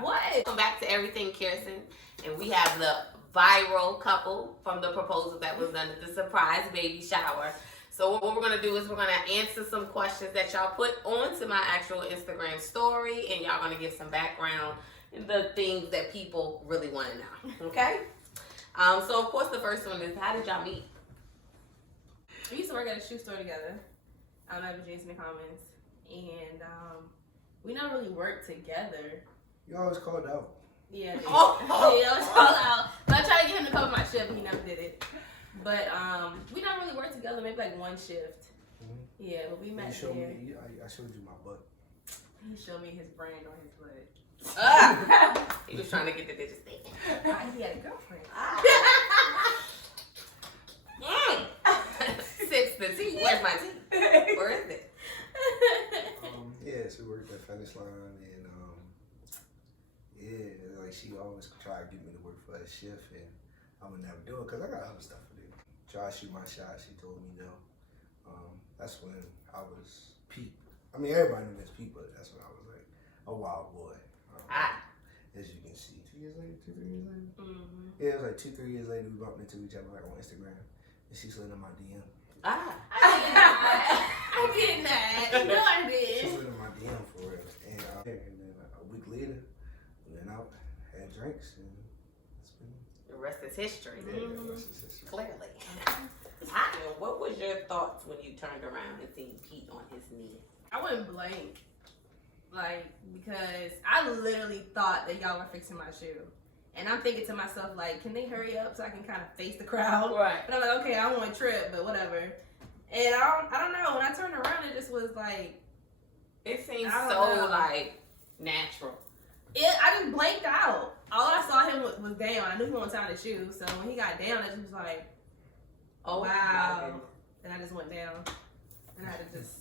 What? Welcome back to Everything Kearson, and we have the viral couple from the proposal that was done at the surprise baby shower. So what we're going to do is we're going to answer some questions that y'all put onto my actual Instagram story, and y'all going to give some background and the things that people really want to know, okay? So of course the first one is, how did y'all meet? We used to work at a shoe store together. I don't know if Jason in the comments. And we never really worked together. You always called out. Yeah, I always called out. But I tried to get him to cover my shift, but he never did it. But we never really worked together, maybe like one shift. Mm-hmm. Yeah, but we met there. I showed you my butt. He showed me his brand on his butt. He was trying to get the digits taken. He had a girlfriend. Sips the tea. Where's my tea? Where is it? Yeah, she worked at Finish Line, and yeah, like she always tried to get me to work for a shift, and I would never do it because I got other stuff to do. Try to shoot my shot, she told me no. That's when I was peep. I mean, everybody knew that's peep, but that's when I was like a wild boy. As you can see, 2 years later, 2-3 years later. Mm-hmm. Yeah, it was like 2-3 years later we bumped into each other like on Instagram, and she slid in my DM. I did not. No, I did. She slid in my DM for real. And then a week later, we went out, had drinks, and it's been... The rest is history. Yeah, the rest is history. Clearly. What was your thoughts when you turned around and seen Pete on his knee? I went blank. Like, because I literally thought that y'all were fixing my shoe. And I'm thinking to myself, like, can they hurry up so I can kind of face the crowd? Right. But I'm like, okay, I don't want to trip, but whatever. And I don't know. When I turned around, it just was like... It seems so, like, natural. I just blanked out. All I saw him was down. I knew he wasn't tying the shoe. So when he got down, it was like, oh, wow. And I just went down. And I had to just...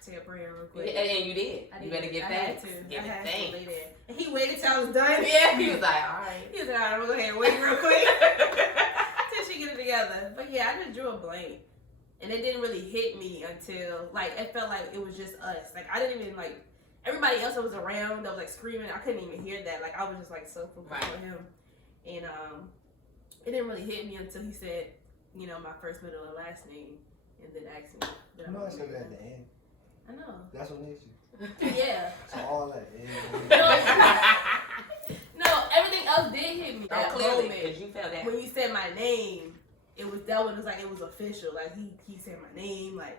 say a prayer real quick. And you did. You better get thanks. Give it thanks. And he waited till I was done. Yeah, he was like, all right. He was like, all right, I'm going to go ahead and wait real quick till she get it together. But yeah, I just drew a blank. And it didn't really hit me until, like, it felt like it was just us. Like, I didn't even, like, everybody else that was around that was, like, screaming. I couldn't even hear that. Like, I was just, like, so focused on him. And it didn't really hit me until he said, you know, my first, middle, and last name. And then asked me. You know I said that at the end. I know. That's what makes you. Yeah. So all that. No, everything else did hit me. That clearly, because you felt that. When you said my name, it was that one. It was like it was official. Like he said my name. Like,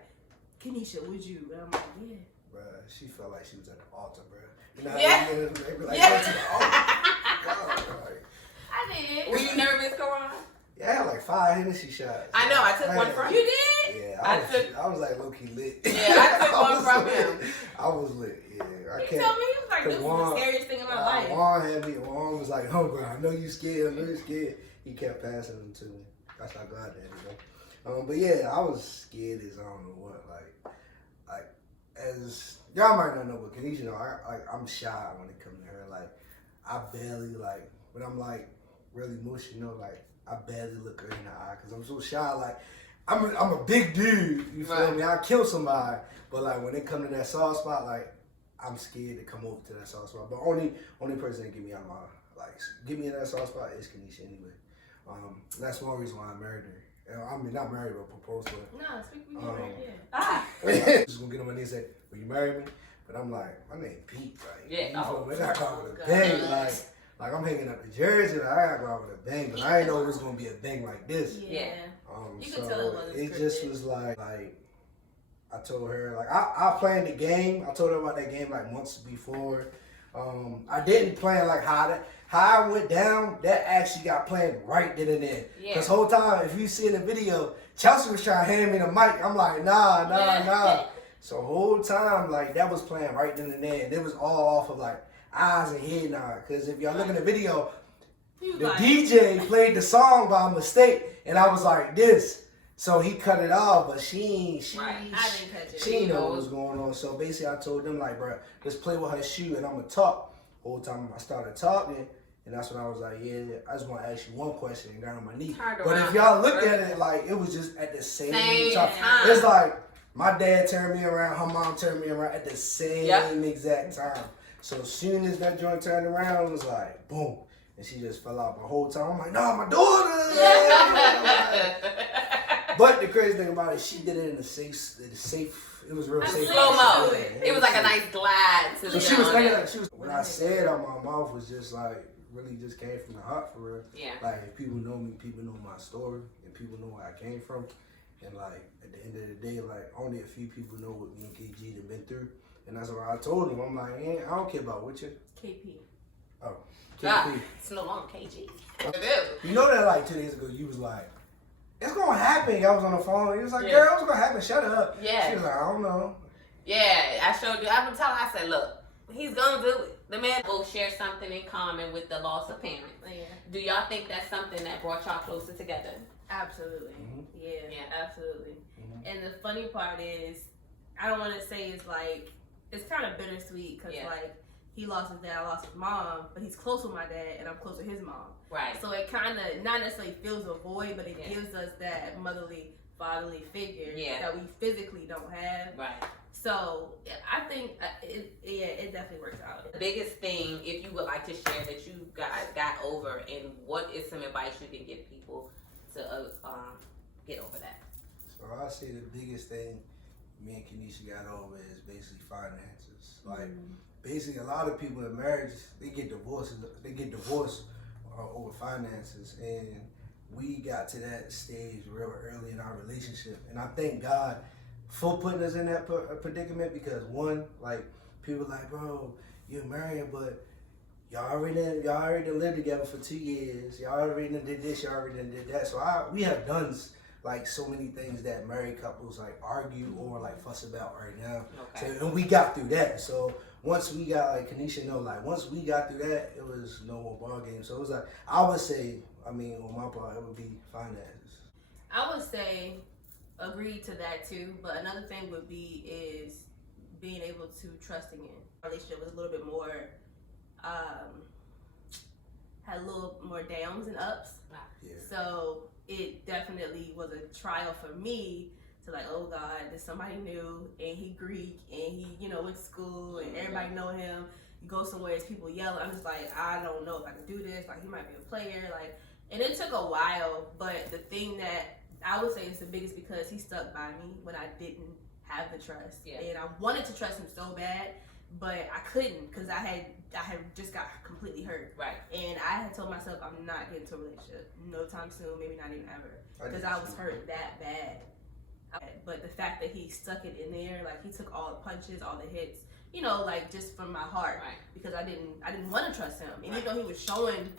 Kenisha, would you? And I'm like, yeah. Bruh, she felt like she was at the altar, bruh. You know Yeah. They be like, go to the altar. God, like, I did. Were you nervous, Karan? yeah, I had like 5 Hennessy shots. I know. I took one from you. Did? Yeah, I was like low key lit. Yeah, I took one from him. I was lit. Yeah, He told me he was like, "This is the scariest thing in my life." Juan was like, "Oh, bro, I know you scared. I know you scared." He kept passing them to me. That's how God did it, though. But yeah, I was scared as I don't know what. Like as y'all might not know, but Kenisha, you know, I'm shy when it comes to her. Like, I barely like when I'm like really mushy, you know, like I barely look her in the eye because I'm so shy. Like, I'm a big dude. You feel me? I'll kill somebody, but like when it come to that soft spot, like I'm scared to come over to that soft spot. But only person that get me out of my get me in that soft spot is Kenisha anyway. That's one reason why I married her. I mean, not married, but proposed to her. No, speak with me right here. Just gonna get on my knee and say, "Will you marry me?" But I'm like, my name Pete, right? Yeah. You feel me? I gotta go out with a bang, like I'm hanging up the jersey. Like, I gotta go out with a bang, but I didn't know it was gonna be a bang like this. Yeah. You so could tell it wasn't it scripted. just was like I told her, like I planned the game. I told her about that game like months before. I didn't plan like how I went down. That actually got planned right then and there. Yeah. Cause whole time, if you see in the video, Chelsea was trying to hand me the mic. I'm like, nah. So whole time, like that was planned right then and there. And it was all off of like eyes and head nod. Cause if y'all look at the video, the DJ played the song by mistake, and I was like this. So he cut it off, but she didn't catch it. She didn't know what was going on. So basically, I told them like, bro, let's play with her shoe, and I'm gonna talk. Whole time I started talking, and that's when I was like, yeah, I just want to ask you one question, and got on my knee. But if y'all look at it, like it was just at the same time. It's like my dad turned me around, her mom turned me around at the same exact time. So as soon as that joint turned around, it was like, boom. And she just fell out the whole time. I'm like, no, my daughter. But the crazy thing about it, she did it in the safe. It was real safe. Slow mo. Yeah, It was like a nice glide to So the she was thinking down. like what I said out my mouth was just like really just came from the heart for real. Yeah. Like if people know me, people know my story, and people know where I came from. And like at the end of the day, like only a few people know what me and KG have been through. And that's what I told him. I'm like, I don't care about what you. KP. Oh, Ah, KP. it's no longer KG. You know that like 2 days ago, you was like, it's gonna happen. Y'all was on the phone. You was like, Yeah. girl, it's gonna happen. Shut up. Yeah. She was like, I don't know. Yeah, I showed you. I would tell her, I said, look, he's gonna do it. The man both share something in common with the loss of parents. Yeah. Do y'all think that's something that brought y'all closer together? Absolutely. Mhm. Yeah, absolutely. Mhm. And the funny part is, I don't want to say it's like, it's kind of bittersweet because like he lost his dad, I lost his mom, but he's close with my dad and I'm close with his mom. Right. So it kind of not necessarily fills a void, but it Yeah. gives us that motherly, fatherly figure Yeah. that we physically don't have. Right. So I think it definitely works out. The biggest thing, if you would like to share, that you guys got over, and what is some advice you can give people to get over that? So I say the biggest thing me and Kenisha got over is basically finances. Like basically a lot of people in marriage, they get divorced over finances, and we got to that stage real early in our relationship. And I thank God for putting us in that predicament, because one, like people like, bro, you're married, but y'all already lived together for 2 years. Y'all already did this. Y'all already did that. So we have done like so many things that married couples like argue or like fuss about right now. Okay. So, and we got through that. So once we got, like Kenisha know, like once we got through that, it was no more ball game. So it was like, I would say, I mean, on my part, it would be finances. I would say agree to that too, but another thing would be is being able to trust again. Our relationship was a little bit more, had a little more downs and ups. Yeah. So it definitely was a trial for me to like, oh God, there's somebody new, and he Greek, and he, went to school, and everybody know him. You go somewhere, it's people yelling. I'm just like, I don't know if I can do this. Like, he might be a player. Like, and it took a while, but the thing that I would say is the biggest, because he stuck by me when I didn't have the trust. Yeah. And I wanted to trust him so bad, but I couldn't, because I had just got completely hurt. Right. And I had told myself I'm not getting into a relationship no time soon, maybe not even ever, because I was hurt that bad. But the fact that he stuck it in there, like he took all the punches, all the hits, like just from my heart, Right. because I didn't want to trust him. And even though he was showing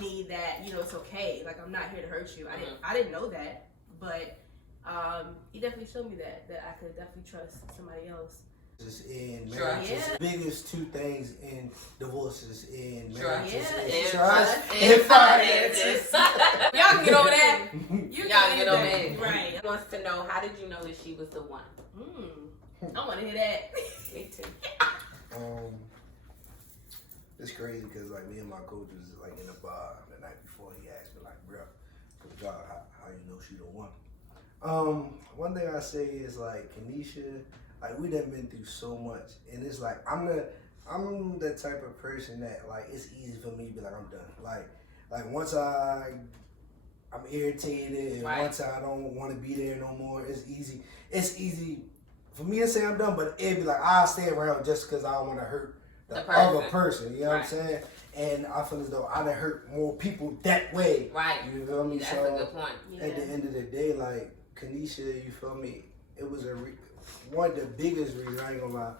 me that, it's okay, like I'm not here to hurt you. I didn't know that, but he definitely showed me that I could definitely trust somebody else. In Sure. marriage, Yeah. the biggest two things in divorces in Sure. marriage Yeah. is And trust trust and and finances. Y'all can get over that. You Y'all can get over that. Right. He wants to know, how did you know that she was the one? I want to hear that. Me too. It's crazy because like me and my coach was like in the bar the night before. He asked me like, bro, God, how you know she the one? One thing I say is like Kenisha, like we done been through so much, and it's like I'm the type of person that like it's easy for me to be like I'm done. Like once I'm irritated, and Right. once I don't want to be there no more, it's easy. It's easy for me to say I'm done, but it'd be like I'll stay around just because I don't want to hurt the other person. You know what I'm saying? And I feel as though I done hurt more people that way. Right. You feel me? That's So a good point. at the end of the day, like Kenisha, you feel me? It was one of the biggest reasons. I ain't gonna lie.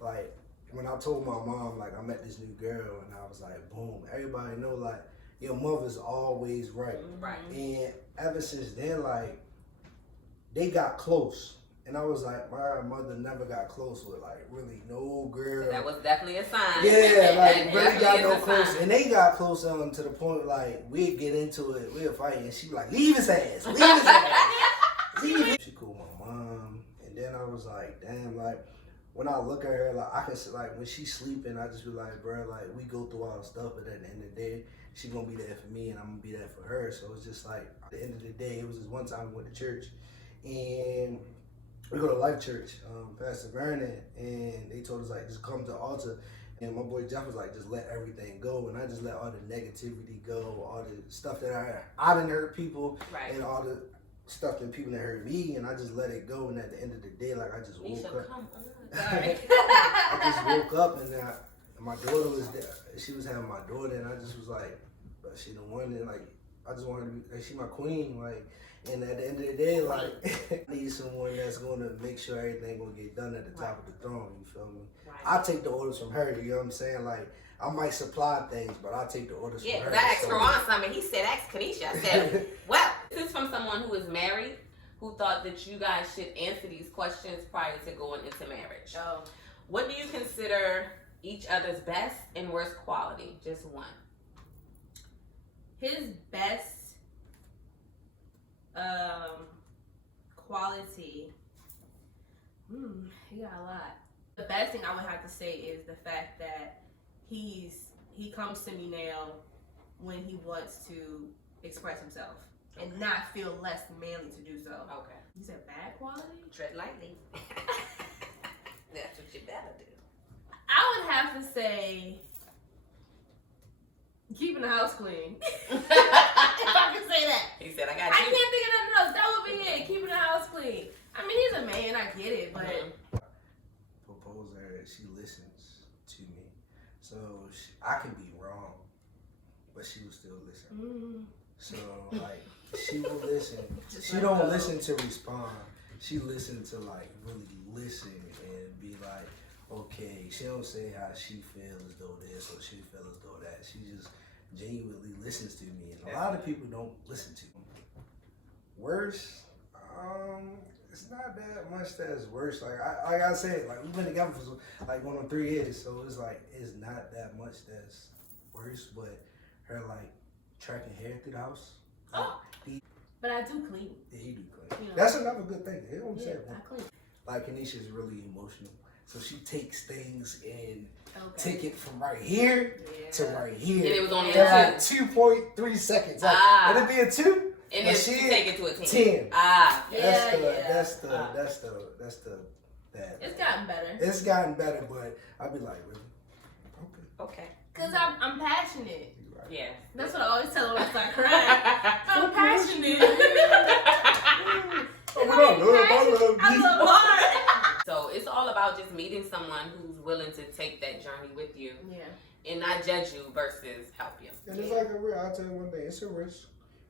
Like when I told my mom, like I met this new girl, and I was like, boom. Everybody know, like your mother's always right. Right. And ever since then, like they got close. And I was like, my mother never got close with like really no girl. That was definitely a sign. Yeah, like That really got definitely no is a close. sign. And they got close to the point like we'd get into it, we'd fight, and she'd be like, leave his ass, leave his ass. Leave him. She called my mom, and then I was like, damn, like when I look at her, like I can see, like when she's sleeping, I just be like, bro, like we go through all the stuff, but at the end of the day, she gonna be there for me, and I'm gonna be there for her. So it's just like at the end of the day, it was just one time we went to church, and we go to Life Church, Pastor Vernon, and they told us like just come to the altar, And my boy Jeff was like, just let everything go. And I just let all the negativity go, all the stuff that I didn't hurt people, Right. and all the stuff that people that hurt me, and I just let it go. And at the end of the day, like, I just woke Neysha, up. come on. Sorry. I just woke up, and my daughter was there. She was having my daughter, and I just was like, but she the one, and like, I just wanted to be, like, she my queen, like. And at the end of the day, like, I need someone that's going to make sure everything going to get done at the top of the throne, you feel me? Right. I take the orders from her, you know what I'm saying? Like, I might supply things, but I take the orders Yeah, from her. because I asked so. Kearson something. He said, ask Kanisha. I said, well, this is from someone who is married who thought that you guys should answer these questions prior to going into marriage. Oh. What do you consider each other's best and worst quality? Just one. His best quality. He got a lot. The best thing I would have to say is the fact that he comes to me now when he wants to express himself and not feel less manly to do so. Okay. You said bad quality? Tread lightly. That's what you better do. I would have to say keeping the house clean. If I can say that. He said, I got I you. can't think of nothing else. That would be it. Keeping the house clean. I mean, he's a man. I get it, but Propose her, she listens to me. So I can be wrong, but she will still listen. So, like, she will listen. She don't listen to respond. She listens to, like, really listen and be like, okay. She don't say how she feels as though this or she feels as though that. She just genuinely listens to me. And a lot of people don't listen to me. Worse, it's not that much that's worse. Like I said, like, we've been together for like going on 3 years, so it's like it's not that much that's worse. But her like tracking hair through the house. but I do clean. Yeah, he do clean. You know. That's another good thing. He don't Yeah, say I clean. like Kanisha is really emotional, so she takes things and Okay. take it from right here to right here. And it was only in a like 2.3 seconds. Like, Ah. it'd be a 2. And but then she take it to a 10. 10. Ah. Yeah, That's the that. It's gotten better. It's gotten better, but I'd be like, really? Okay. Cause I'm passionate. You're right. Yeah. That's what I always tell her when I start crying. I'm passionate. I love hard. So it's all about just meeting someone who's willing to take that journey with you Yeah. and not judge you versus help you. And it's like a risk. I'll tell you one thing. It's a risk.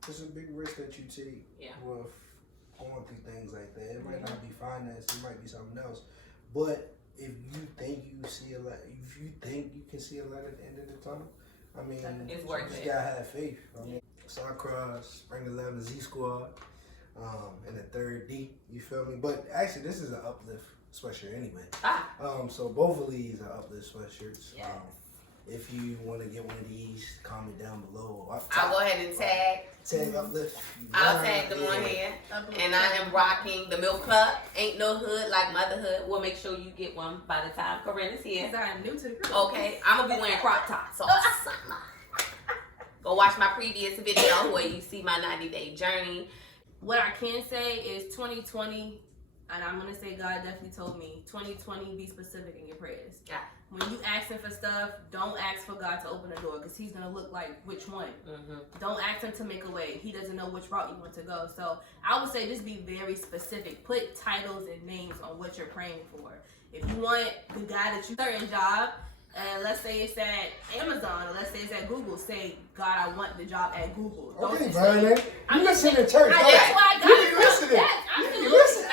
It's a big risk that you take with going through things like that. It might not be finance. It might be something else. But if you think you see a light, if you think you can see a light at the end of the tunnel, I mean, It's worth you just it. gotta have faith. I mean, Star-Cross, Spring 11, Z Squad, and the 3rd D. You feel me? But actually, this is an uplift sweatshirt anyway. So both of these are uplift sweatshirts. Yes. If you want to get one of these, comment down below. I'll go ahead and tag uplift. I'll tag them on here. And I am rocking the Milfclub. Ain't no hood like motherhood. We'll make sure you get one by the time Corinne is here. Because I'm new to the group. Okay, I'm gonna be wearing crop tops. So go watch my previous video where you see my 90-day journey. What I can say is 2020, and I'm gonna say God definitely told me 2020, be specific in your prayers. Yeah. When you asking for stuff, don't ask for God to open the door because He's gonna look like which one. Don't ask Him to make a way. He doesn't know which route you want to go. So I would say just be very specific. Put titles and names on what you're praying for. If you want the guy that you certain job, and let's say it's at Amazon or let's say it's at Google, say, God, I want the job at Google. Don't Okay, just Vernon. say, You listen to church. that's why I got You be listening. Yes, You absolutely. be listening.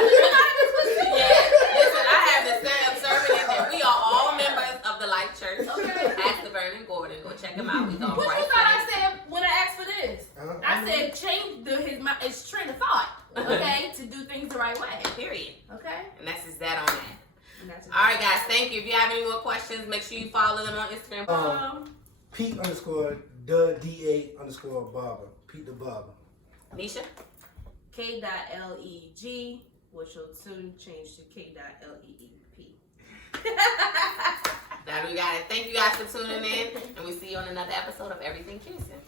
Yeah, listen, I have the same observant and we are all members of the Life Church. Okay. Ask the Vernon Gordon. Go check him out. We go What right you thought there. I said when I asked for this? I said change his train of thought, okay, to do things the right way. Period. Okay? And that's just that on that. And that's All right, guys. Thank you. If you have any more questions, make sure you follow them on Instagram. Pete _ the DA _ Barber. Pete the Barber. Neysha. K.LEG, which will soon change to K.LEEP. Now we got it. Thank you guys for tuning in, and we'll see you on another episode of Everything Kearson.